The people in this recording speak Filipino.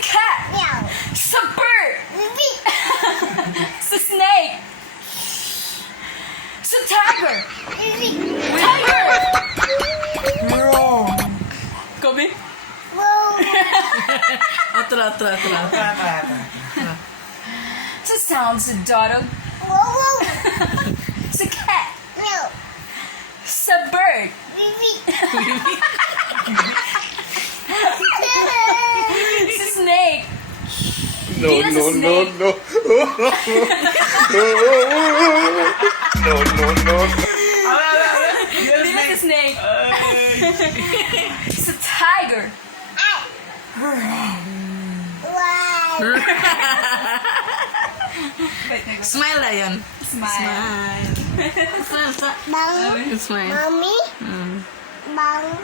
cat. Meow. It's a bird. Baby. It's a snake. It's a tiger. Baby. Tiger. Meron. Kobe. Whoa. Atra. It's a sound. It's a dog. Whoa, whoa. It's a cat. Meow. It's a bird. Baby. It's a snake. No. It's a snake. It's a tiger. Wow. Smile na yun. Smile. Smile. Bang. Smile. Mommy. Mm. Bang.